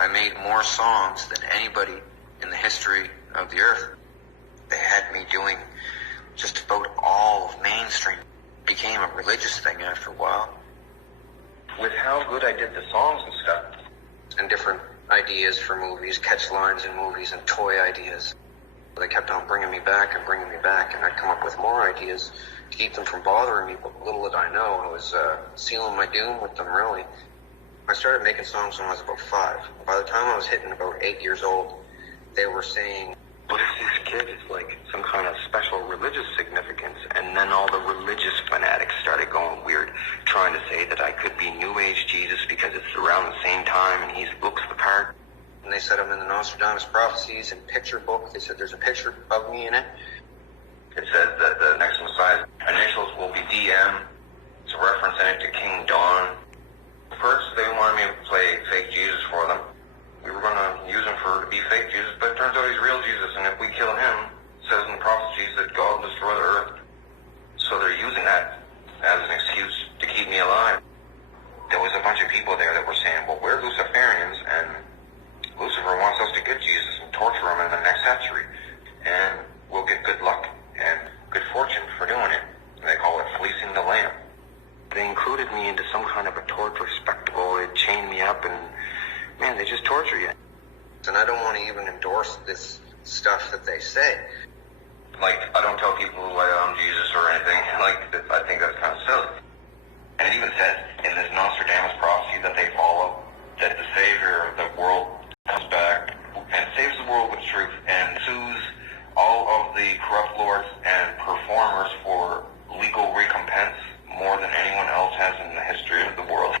I made more songs than anybody in the history of the earth. They had me doing just about all of mainstream. It became a religious thing after a while. With how good I did the songs and stuff, and different ideas for movies, catch lines in movies, and toy ideas, they kept on bringing me back, and I'd come up with more ideas to keep them from bothering me. But little did I know, I was sealing my doom with them, really. I started making songs when I was about 5. By the time I was hitting about 8 years old, they were saying, "What if this kid is like some kind of special religious significance?" And then all the religious fanatics started going weird, trying to say that I could be New Age Jesus because it's around the same time and he looks the part. And they said I'm in the Nostradamus prophecies and picture book. They said there's a picture of me in it. It says that the next Messiah's initials will be DM. It's a reference in it to King Dawn. First, they wanted me to play fake Jesus for them. We were going to use him to be fake Jesus, but it turns out he's real Jesus, and if we kill him, it says in the prophecies that God will destroy the earth. So they're using that as an excuse to keep me alive. There was a bunch of people there that were saying, well, we're Luciferians, and Lucifer wants us to get Jesus and torture him in the next century, and we'll get good luck and good fortune for doing it. And they call it fleecing the lamb. They included me into some kind of a torture spectacle. They chained me up and, man, they just torture you. And I don't want to even endorse this stuff that they say. Like, I don't tell people who I'm Jesus or anything. Like, I think that's kind of silly. And it even says in this Nostradamus prophecy that they follow that the Savior of the world comes back and saves the world with truth and sues all of the corrupt lords and performers for legal recompense more than anyone else has in the history of the world.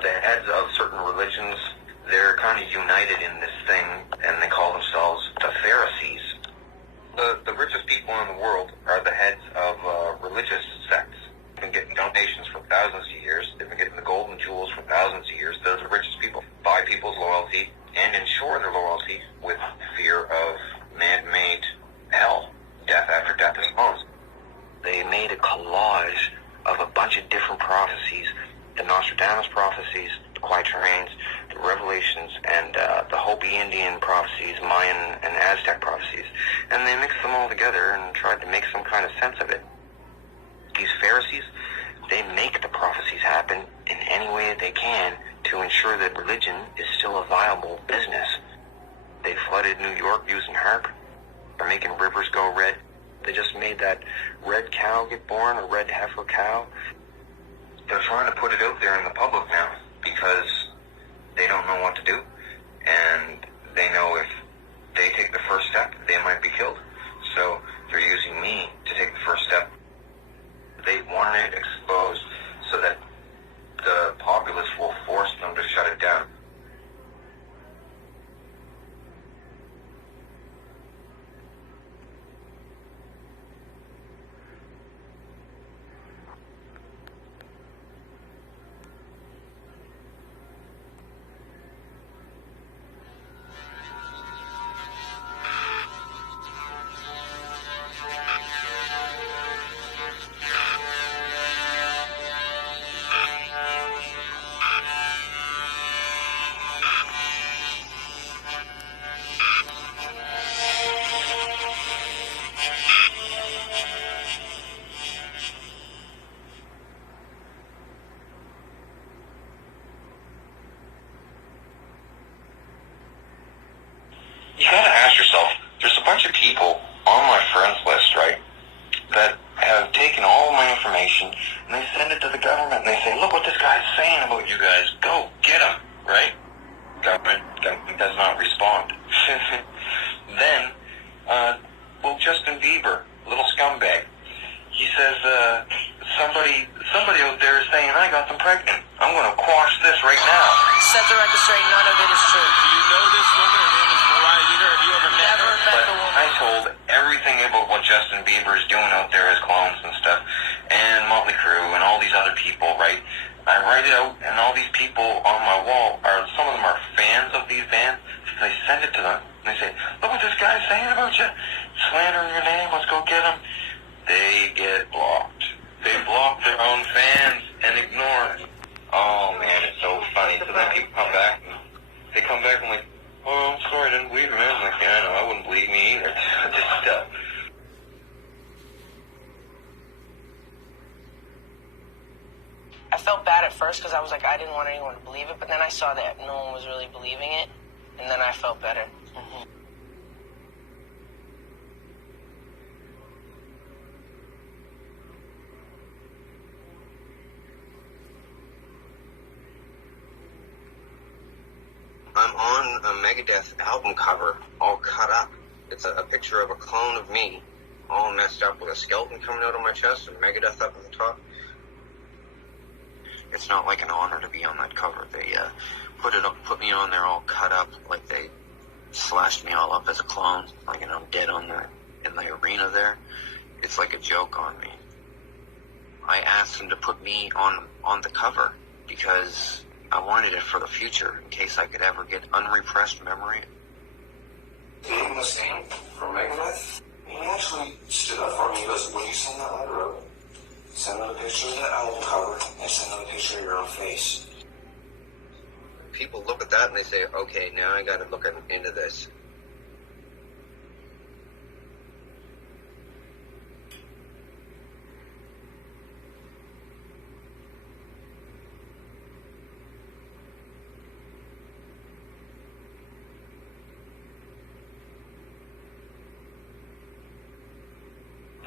The heads of certain religions, they're kind of united in this thing, and they call themselves the Pharisees. The richest people in the world are the heads of religious sects. They've been getting donations for thousands of years. They've been getting the golden jewels for thousands of years. They're the richest people. Buy people's loyalty and ensure their loyalty with fear of man-made hell, death after death is close. They made a collage of a bunch of different prophecies, the Nostradamus prophecies, the Quatrains, the Revelations, and the Hopi Indian prophecies, Mayan and Aztec prophecies. And they mixed them all together and tried to make some kind of sense of it. These Pharisees, they make the prophecies happen in any way that they can to ensure that religion is still a viable business. They flooded New York using HAARP. They're making rivers go red. They just made that red cow get born, a red heifer cow. They're trying to put it out there in the public now because they don't know what to do. And they know if they take the first step, they might be killed. So they're using me to take the first step. They want it exposed so that the populace will force them to shut it down. You gotta ask yourself, there's a bunch of people on my friends list, right, that have taken all of my information and they send it to the government and they say, look what this guy's saying about you guys, go get him, right? Government does not respond. Then, Justin Bieber, little scumbag, he says, somebody out there is saying I got them pregnant. I'm gonna quash this right now. Set the record straight, none of it is true. Do you know this woman? Her name is Mariah Leader. Have you ever met her? Never met the woman. I told everything about what Justin Bieber is doing out there as clones and stuff, and Motley Crue and all these other people, right? I write it out, and all these people on my wall some of them are fans of these bands. So they send it to them, and they say, look what this guy's saying about you. Slandering your name, let's go get him. They get blocked. They block their own fans and ignore it. Oh man, it's so funny. So then people come back, and they come back and like, oh, I'm sorry, I didn't believe you, man. I'm like, yeah, I know, I wouldn't believe me either. Just I felt bad at first because I was like, I didn't want anyone to believe it, but then I saw that no one was really believing it, and then I felt better. I'm on a Megadeth album cover, all cut up. It's a picture of a clone of me, all messed up with a skeleton coming out of my chest and Megadeth up at the top. It's not like an honor to be on that cover. They put me on there all cut up, like they slashed me all up as a clone, like I'm dead in the arena there. It's like a joke on me. I asked them to put me on the cover because I wanted it for the future, in case I could ever get unrepressed memory. Being the same from Megadeth, he actually stood up for me. He goes, when you send that letter out, send out a picture of that album cover and send out a picture of your own face. People look at that and they say, okay, now I gotta look into this.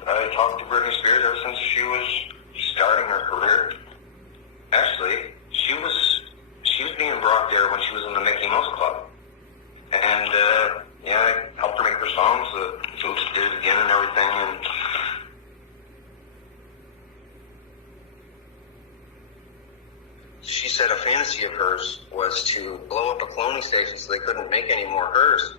I talked to Britney Spears ever since she was starting her career. Actually, she was being brought there when she was in the Mickey Mouse Club. And, I helped her make her songs, Oops, Did It Again and everything. And she said a fantasy of hers was to blow up a cloning station so they couldn't make any more hers.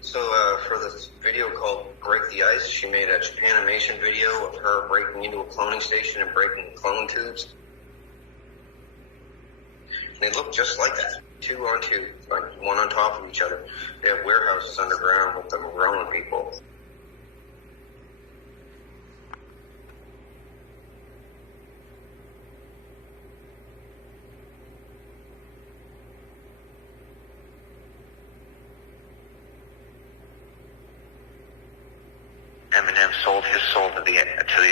So for this video called Break the Ice, she made a Japanimation video of her breaking into a cloning station and breaking clone tubes. And they look just like that, 2 on 2, like one on top of each other. They have warehouses underground with them growing people. Eminem sold his soul to the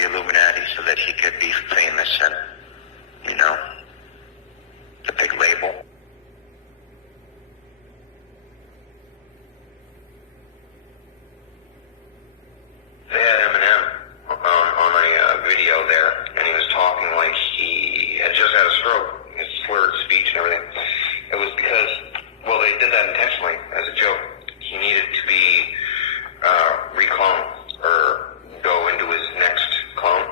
Illuminati so that he could be famous and, the big label. They had Eminem on a video there, and he was talking like he had just had a stroke. His slurred speech and everything. It was because, they did that intentionally as a joke. He needed to be recloned or go into his next clone.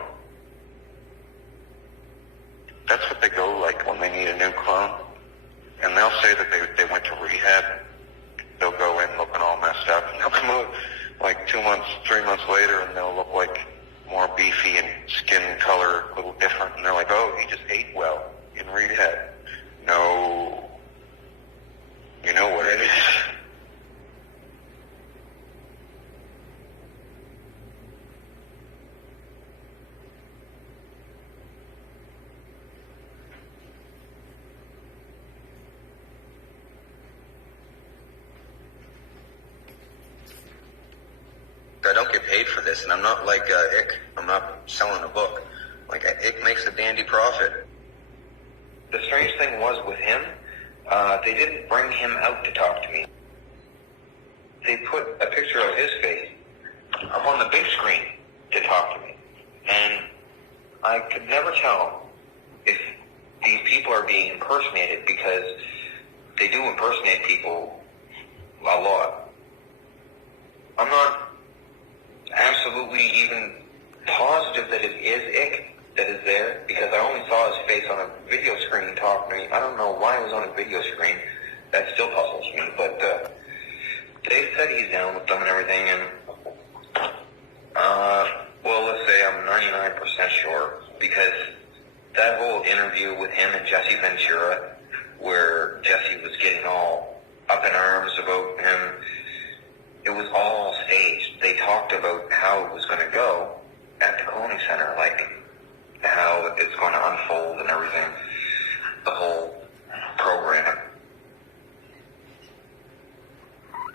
That's what they go like when they need a new clone. And they'll say that they went to rehab. They'll go in looking all messed up, and they'll come out like 2 months, 3 months later, and they'll look like more beefy and skin color a little different. And they're like, oh, he just ate well in rehab. No. You know what it is. I don't get paid for this, and I'm not like Ick. I'm not selling a book. Like, Ick makes a dandy profit. The strange thing was with him, they didn't bring him out to talk to me. They put a picture of his face up on the big screen to talk to me. And I could never tell if these people are being impersonated, because they do impersonate people a lot. I'm not absolutely even positive that it is Ick that is there, because I only saw his face on a video screen talking to me. I don't know why it was on a video screen. That still puzzles me. But they said he's down with them and everything, and let's say I'm 99% sure, because that whole interview with him and Jesse Ventura where Jesse was getting all up in arms about him. It was all staged. They talked about how it was going to go at the Cloning Center, like how it's going to unfold and everything. The whole